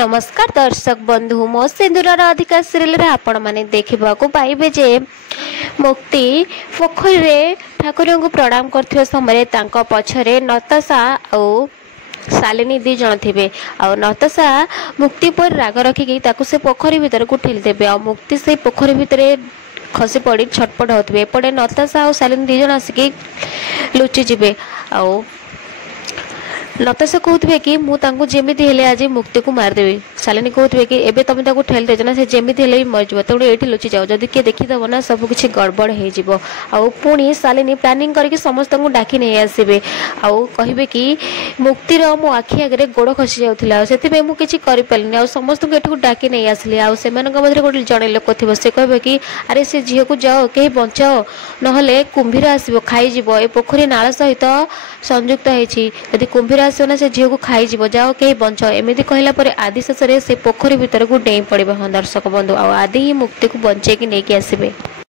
नमस्कार दर्शक बंधु मो सिंदूर अधिकार सिरियल आपण मैंने देखा पाइबे जे मुक्ति पोखरी रे ठाकुर को प्रणाम कर समय पछरे नताशा और शालिनी दी जन थे आ नताशा मुक्ति पर राग रखिकी से पोखरी भितर को ठेलीदेवे आ मुक्ति से पोखरी भितर खसी पड़ी छटपट होते एपटे नताशा और शालिनी दी जन आसिक लुचिजे आ नताशा कहते कि मुझे जमी आज मुक्ति को मारदेवी शालिनी कहते कि एबे तुम ताको ठेल देज ना से जमी भी मरज तेणु ये लुचि जाओ जदि किए देखीदेव ना सब किसी गड़बड़ हो पुणी शालिनी प्लानिंग करके समस्त को डाकी नहीं आसबे आउ कहे कि मुक्तिर मो आखि आगे गोड़ खसी जाऊला से मुझे करें समस्त को एठू डाकी नहीं आसली आने मध्य गोटे जड़े लोक थी से कहे कि अरे से झील को जाओ कहीं बचाओ ना कुंभीर आसो खाईज ए पोखरी नाल सहित संयुक्त होती कुंभीर आसो ना से झील को खाईज जाओ कहीं बचाओ एमती कहला आदि शेष से पोखरी भितर को डेई पड़े हाँ दर्शक बंधु आदि ही मुक्ति को बचे नहीं आसबे।